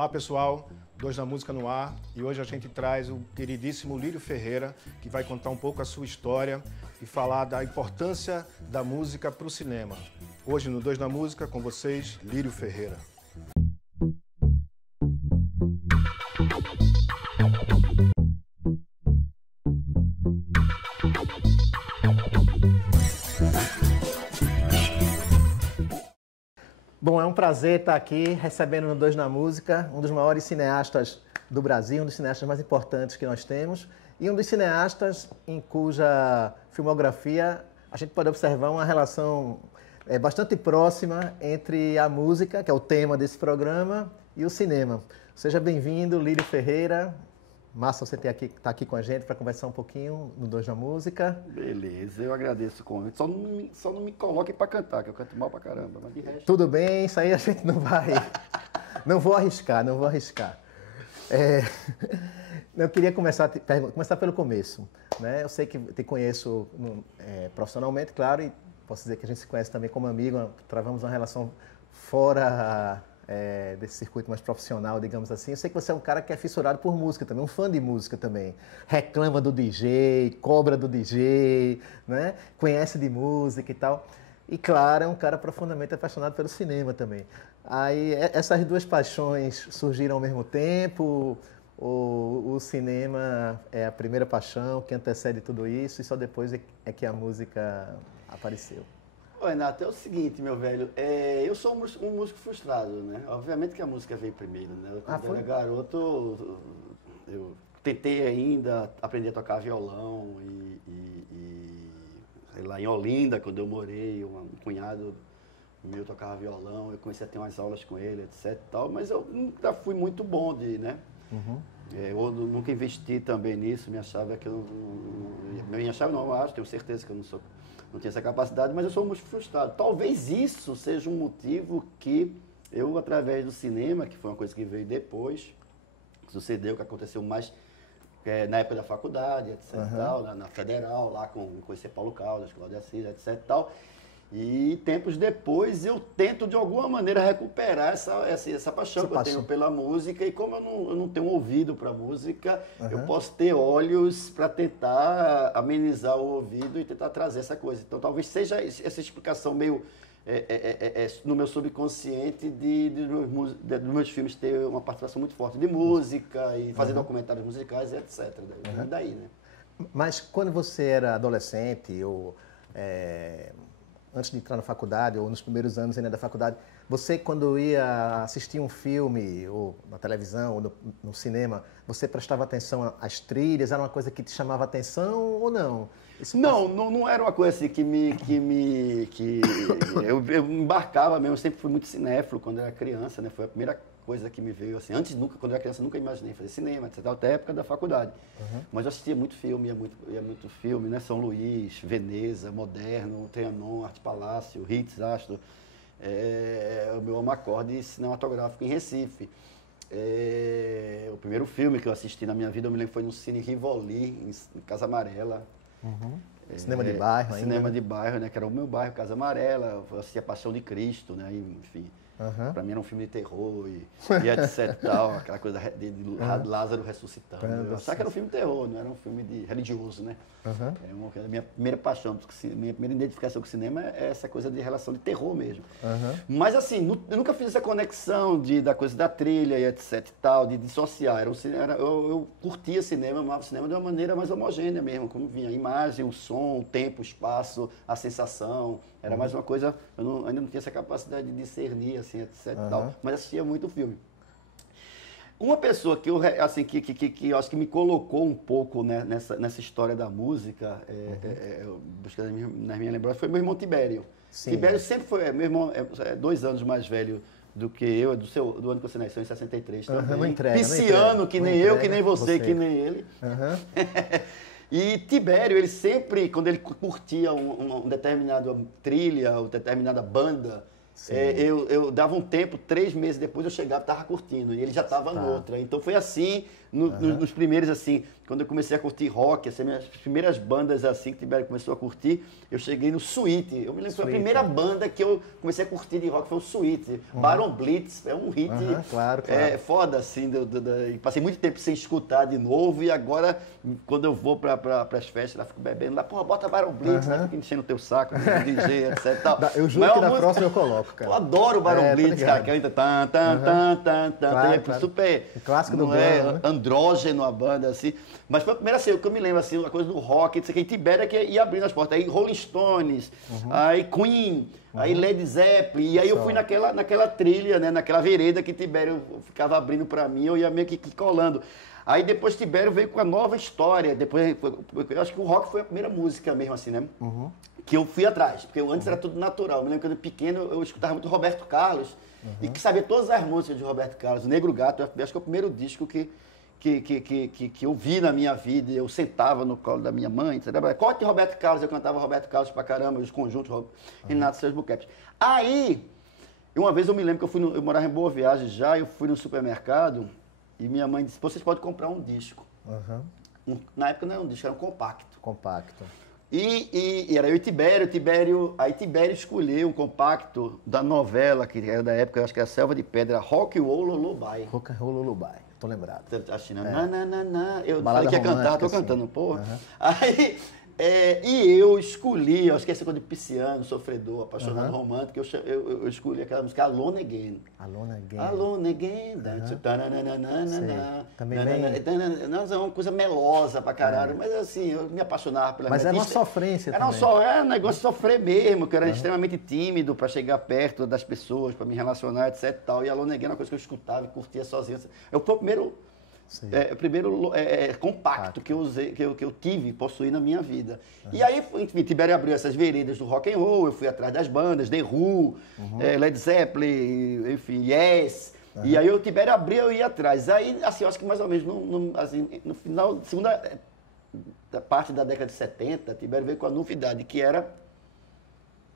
Olá pessoal, Dois na Música no ar, e hoje a gente traz o queridíssimo Lírio Ferreira, que vai contar um pouco a sua história e falar da importância da música para o cinema. Hoje no Dois na Música, com vocês, Lírio Ferreira. Bom, é um prazer estar aqui recebendo no Dois na Música, um dos maiores cineastas do Brasil, um dos cineastas mais importantes que nós temos e um dos cineastas em cuja filmografia a gente pode observar uma relação bastante próxima entre a música, que é o tema desse programa, e o cinema. Seja bem-vindo, Lírio Ferreira. Massa você estar aqui com a gente para conversar um pouquinho no Dois na Música. Beleza, eu agradeço o convite. Só não me coloquem para cantar, que eu canto mal pra caramba. Mas de resto... Tudo bem, isso aí a gente não vai... Não vou arriscar. Eu queria começar pelo começo. Né? Eu sei que te conheço profissionalmente, claro, e posso dizer que a gente se conhece também como amigo. Travamos uma relação fora... desse circuito mais profissional, digamos assim. Eu sei que você é um cara que é fissurado por música também, um fã de música também. Reclama do DJ, cobra do DJ, né? Conhece de música e tal. E, claro, é um cara profundamente apaixonado pelo cinema também. Aí, essas duas paixões surgiram ao mesmo tempo? O cinema é a primeira paixão que antecede tudo isso e só depois é que a música apareceu? Ô, Renato, é o seguinte, meu velho, eu sou um músico frustrado, né? Obviamente que a música veio primeiro, né? Quando eu era garoto, eu tentei ainda aprender a tocar violão sei lá, em Olinda, quando eu morei, um cunhado meu tocava violão, eu comecei a ter umas aulas com ele, etc e tal, mas eu nunca fui muito bom né? Uhum. Eu nunca investi também nisso, me achava que eu acho, tenho certeza que eu não tinha essa capacidade, mas eu sou muito frustrado. Talvez isso seja um motivo que eu, através do cinema, que foi uma coisa que veio depois, sucedeu, que aconteceu mais na época da faculdade, etc. Uhum. Tal, na Federal, lá conhecer Paulo Caldas, Cláudio Assis, etc. Tal. E tempos depois eu tento de alguma maneira recuperar essa paixão que eu tenho pela música, e como eu não tenho ouvido para música, eu posso ter olhos para tentar amenizar o ouvido e tentar trazer essa coisa. Então talvez seja essa explicação meio no meu subconsciente dos meus filmes ter uma participação muito forte de música e fazer documentários musicais, etc. Daí, né? Mas quando você era adolescente ou antes de entrar na faculdade, ou nos primeiros anos ainda da faculdade, você, quando ia assistir um filme, ou na televisão, ou no cinema, você prestava atenção às trilhas? Era uma coisa que te chamava atenção ou não? Não era uma coisa assim eu embarcava mesmo. Eu sempre fui muito cinéfilo quando era criança, né? Foi a primeira coisa que me veio assim. Quando eu era criança, nunca imaginei fazer cinema, etc. Até a época da faculdade. Mas eu assistia muito filme, ia muito filme, né? São Luís, Veneza, Moderno, Trianon, Arte Palácio, Hits, Astro. O meu amacorde cinematográfico em Recife. O primeiro filme que eu assisti na minha vida, eu me lembro, foi no Cine Rivoli, em Casa Amarela. Cinema de bairro ainda. Cinema de bairro, né? Que era o meu bairro, Casa Amarela. Eu assistia Paixão de Cristo, né? Enfim. Pra mim era um filme de terror e etc tal, aquela coisa de Lázaro ressuscitando. Eu achava que era um filme de terror, não era um filme religioso, né? A minha primeira paixão, minha primeira identificação com o cinema é essa coisa de relação de terror mesmo. Mas assim, eu nunca fiz essa conexão da coisa da trilha e etc e tal, de dissociar. Eu curtia cinema, amava cinema de uma maneira mais homogênea mesmo, como vinha a imagem, o som, o tempo, o espaço, a sensação. Era mais uma coisa, ainda não tinha essa capacidade de discernir, assim, etc e tal, mas assistia muito o filme. Uma pessoa que eu acho que me colocou um pouco, né, nessa história da música, buscando nas minhas lembranças, foi meu irmão Tibério. Sim, Tibério sempre foi, meu irmão é 2 anos mais velho do que eu, do ano que você nasceu, em 63 também. Não entrega, Pisciano, que nem eu, que nem você, que nem ele. E Tibério, ele sempre, quando ele curtia uma determinada trilha, ou determinada banda, eu dava um tempo, 3 meses depois eu chegava e estava curtindo, e ele já estava noutra. Então foi assim, nos primeiros, assim, quando eu comecei a curtir rock, assim, minhas primeiras bandas assim que Tibério começou a curtir, eu cheguei no Sweet. Eu me lembro que foi a primeira banda que eu comecei a curtir de rock, foi o Sweet. Baron Blitz, é um hit claro. foda, assim. Passei muito tempo sem escutar de novo e agora, quando eu vou para as festas, lá fico bebendo, lá, porra, bota Baron Blitz, né? Fica enchendo o teu saco, DJ, etc. Tal. Eu juro que na próxima eu coloco, cara. Eu adoro o Baron Blitz, cara, que ainda super... O clássico do Bono, né? Andrógeno a banda, assim. Mas foi a primeira, assim, o que eu me lembro, assim, uma coisa do rock, isso aqui, Tibério que ia abrindo as portas. Aí Rolling Stones, aí Queen, aí Led Zeppelin. E aí eu fui naquela trilha, né, naquela vereda que Tibério ficava abrindo pra mim, eu ia meio que colando. Aí depois Tibério veio com a nova história. Depois, eu acho que o rock foi a primeira música mesmo, assim, né? Que eu fui atrás, porque antes era tudo natural. Eu me lembro que quando eu era pequeno, eu escutava muito Roberto Carlos. E que sabia todas as músicas de Roberto Carlos. O Negro Gato, acho que é o primeiro disco que eu vi na minha vida. Eu sentava no colo da minha mãe, etc. Corte de Roberto Carlos, eu cantava Roberto Carlos pra caramba, os conjuntos, Renato Seus Buquetes. Aí, uma vez eu me lembro que eu morava em Boa Viagem já, eu fui no supermercado e minha mãe disse, vocês podem comprar um disco. Na época não era um disco, era um compacto. E era eu e Tibério, aí Tibério escolheu um compacto da novela, que era da época, eu acho que era Selva de Pedra, Rock and Roll Lullaby. Rock and Roll Lullaby, tô lembrado. Assim, eu balada falei que ia cantar, tô assim. Cantando, porra. Aí, e eu escolhi, eu acho que essa coisa de pisciano, sofredor, apaixonado, romântico, eu escolhi aquela música Alone Again. Alone Again. Também bem... Não, é uma coisa melosa pra caralho, mas assim, eu me apaixonava pela Mas era uma sofrência também. Era um negócio de sofrer mesmo, que eu era extremamente tímido pra chegar perto das pessoas, pra me relacionar, etc e tal. E Alone Again era uma coisa que eu escutava e curtia sozinho. Eu fui o primeiro compacto que eu usei, que eu possuí na minha vida. E aí, enfim, Tibério abriu essas veredas do rock and roll, eu fui atrás das bandas, The Who, Led Zeppelin, enfim, Yes. E aí o Tibério abriu, eu ia atrás. Aí, assim, eu acho que mais ou menos no final, segunda parte da década de 70, Tibério veio com a novidade, que era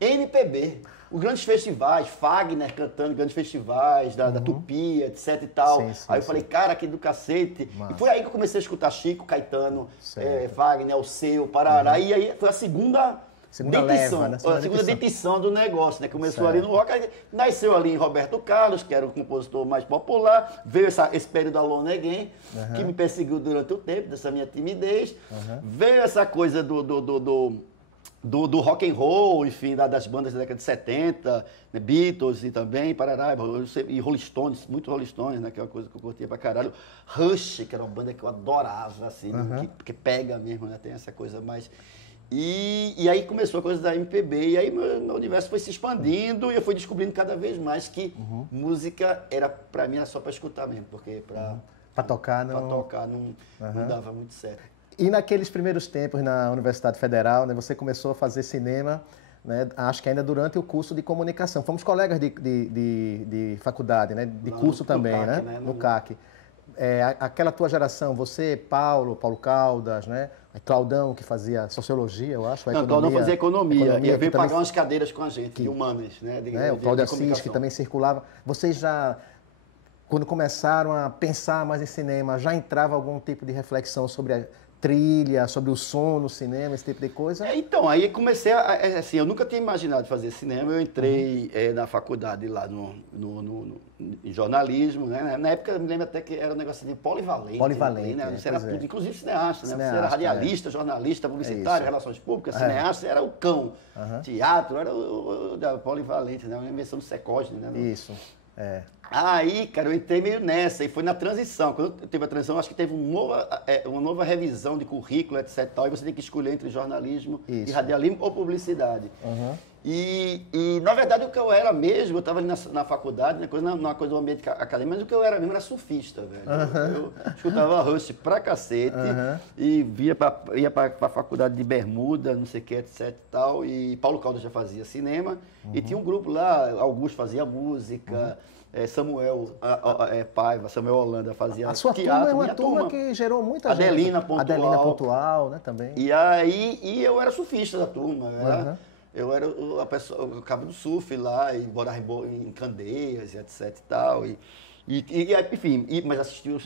MPB. Os grandes festivais, Fagner cantando grandes festivais, da Tupi, etc e tal. Aí eu falei, cara, que do cacete. Massa. E foi aí que eu comecei a escutar Chico, Caetano, Fagner, Alceu, Parará. E aí foi a segunda dentição, né? A segunda dentição do negócio, né? Começou ali no rock, aí nasceu ali em Roberto Carlos, que era o compositor mais popular. Veio esse período Alone Again, que me perseguiu durante o tempo, dessa minha timidez. Veio essa coisa do rock and roll, enfim, das bandas da década de 70, né, Beatles e também, Parará, e Rolling Stones, muito Rolling Stones, né, que é uma coisa que eu curtia pra caralho. Rush, que era uma banda que eu adorava, assim, né, que pega mesmo, né, tem essa coisa mais... E aí começou a coisa da MPB, e aí meu universo foi se expandindo e eu fui descobrindo cada vez mais que música pra mim era só pra escutar mesmo, porque pra tocar não dava muito certo. E naqueles primeiros tempos na Universidade Federal, né, você começou a fazer cinema, né, acho que ainda durante o curso de comunicação. Fomos colegas de faculdade, né, de curso também, CAC, né? No CAC. Aquela tua geração, você, Paulo Caldas, né? Claudão, que fazia sociologia, eu acho. Claudão fazia economia e veio pagar umas cadeiras com a gente, de humanas, né? O Cláudio Assis, que também circulava. Vocês já, quando começaram a pensar mais em cinema, já entrava algum tipo de reflexão sobre a trilha, sobre o som no cinema, esse tipo de coisa? Então, aí comecei assim, eu nunca tinha imaginado fazer cinema, eu entrei na faculdade lá em jornalismo, né? Na época eu me lembro até que era um negócio de polivalente. Né? Você era tudo, inclusive cineasta, né? Você era radialista, jornalista, publicitário, relações públicas, cineasta, era o cão. Teatro era o da polivalente, né? Uma invenção do Secosne, né? Isso, Aí, cara, eu entrei meio nessa, e foi na transição. Quando teve a transição, acho que teve uma nova revisão de currículo, etc. Tal, e você tem que escolher entre jornalismo e radialismo ou publicidade. E, na verdade, o que eu era mesmo, eu estava ali na faculdade, numa coisa do ambiente acadêmico, mas o que eu era mesmo era surfista, velho. Eu escutava Rush pra cacete, e ia pra faculdade de bermuda, não sei o que, etc e tal. E Paulo Caldas já fazia cinema, e tinha um grupo lá, Augusto fazia música, Samuel Paiva, Samuel Holanda fazia teatro. A sua turma é uma turma que gerou muita gente. Adelina Pontual, né, também. E aí eu era surfista da turma, eu era a pessoa, o cabo do surf lá, e morava em Candeias, etc e tal. Enfim, mas assistiu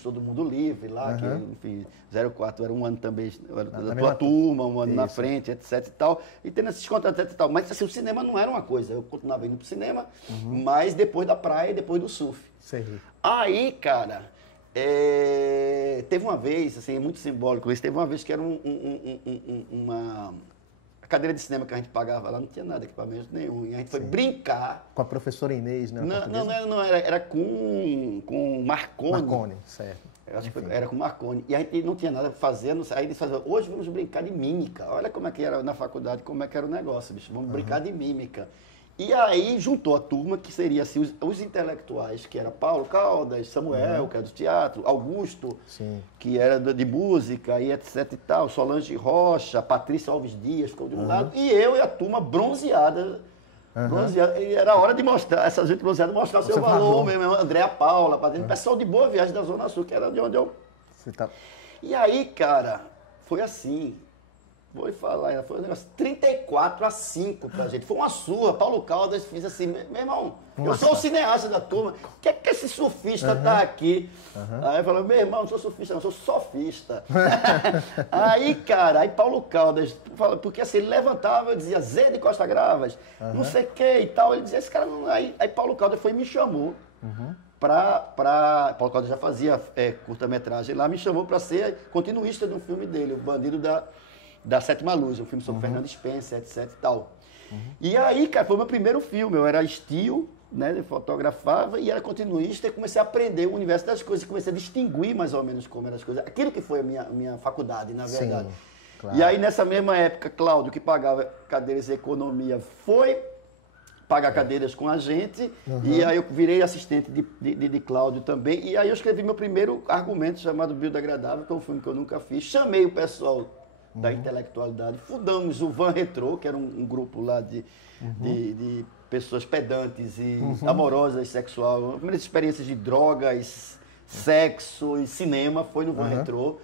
Todo Mundo Livre lá, que, enfim, 04 era um ano também, da tua turma, um ano na frente, etc e tal, e tendo esses contatos, etc e tal. Mas assim, o cinema não era uma coisa, eu continuava indo pro cinema, mas depois da praia e depois do surf. Sei. Aí, cara, teve uma vez, assim, muito simbólico isso, teve uma vez que era uma cadeira de cinema que a gente pagava lá, não tinha nada, equipamento nenhum. E a gente foi brincar. Com a professora Inês, né? Não, era com Marconi. Marconi, certo. Eu acho que era com Marconi. E a gente não tinha nada fazendo. Aí eles faziam, hoje vamos brincar de mímica. Olha como é que era na faculdade, como é que era o negócio, bicho. Vamos brincar de mímica. E aí juntou a turma, que seria assim, os intelectuais, que era Paulo Caldas, Samuel, que era do teatro, Augusto, que era de música e etc e tal, Solange Rocha, Patrícia Alves Dias, ficou de um lado, e eu e a turma bronzeada. E era hora de mostrar, essa gente bronzeada, mostrar o seu valor mesmo, Andréa Paula, pessoal de Boa Viagem da Zona Sul, que era de onde eu... E aí, cara, foi assim... Vou falar, foi um negócio 34-5 pra gente. Foi uma surra. Paulo Caldas fez assim, meu irmão, eu sou o cineasta da turma. O que é que esse surfista tá aqui? Aí eu falei, meu irmão, não sou surfista, não, sou sofista. Aí, cara, aí Paulo Caldas, porque assim, ele levantava, eu dizia, Zé de Costa Gravas, não sei o que e tal. Ele dizia, esse cara não. Aí Paulo Caldas foi e me chamou. Paulo Caldas já fazia curta-metragem lá, me chamou para ser continuista de um filme dele, O Bandido da Sétima Luz, um filme sobre Fernando Spencer, etc e tal. E aí, cara, foi meu primeiro filme. Eu era estilo, né, eu fotografava e era continuista e comecei a aprender o universo das coisas, comecei a distinguir mais ou menos como eram as coisas. Aquilo que foi a minha faculdade, na verdade. Sim, claro. E aí, nessa mesma época, Cláudio, que pagava cadeiras de economia, foi pagar cadeiras com a gente, e aí eu virei assistente de Cláudio também, e aí eu escrevi meu primeiro argumento chamado Biodegradável, que é um filme que eu nunca fiz, chamei o pessoal da intelectualidade, fundamos o Van Retro, que era um grupo lá de pessoas pedantes e amorosas, sexual, primeiras experiências de drogas, sexo e cinema, foi no Van Retro.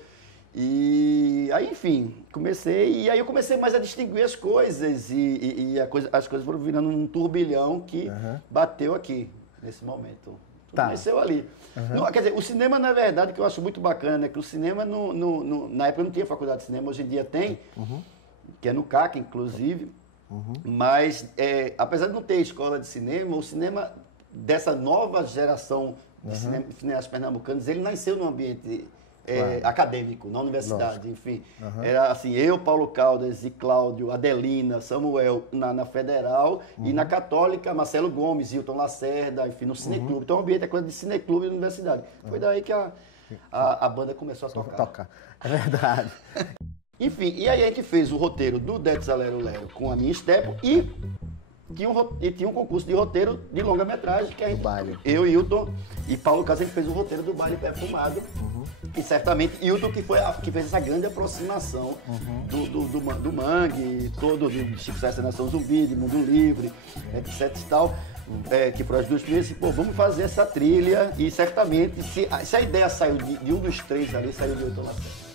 E aí, enfim, comecei mais a distinguir as coisas e as coisas foram virando um turbilhão que bateu aqui, nesse momento. Começou ali. Não, quer dizer, o cinema, na verdade, que eu acho muito bacana, é que o cinema, na época não tinha faculdade de cinema, hoje em dia tem, que é no CAC, inclusive, mas apesar de não ter escola de cinema, o cinema dessa nova geração de cineastas pernambucanos, ele nasceu num ambiente acadêmico, na universidade, enfim. Era assim, eu, Paulo Caldas e Cláudio, Adelina, Samuel na Federal e na Católica, Marcelo Gomes, Hilton Lacerda, enfim, no Cineclube. Então o ambiente é coisa de Cineclube da universidade. Foi daí que a banda começou a tocar. É verdade. Enfim, e aí a gente fez o roteiro do Dedes Alero Lero com a minha Estepo e tinha um concurso de roteiro de longa-metragem que a gente, eu, Hilton e Paulo Casas, a gente fez o roteiro do Baile Perfumado. E certamente Hilton que fez essa grande aproximação do Mangue, todo de Chico César Nação Zumbi, de Mundo Livre, etc e tal, que foram as duas primeiras, e, vamos fazer essa trilha, e certamente, se a ideia saiu de um dos três ali, saiu de Hilton Lacerda.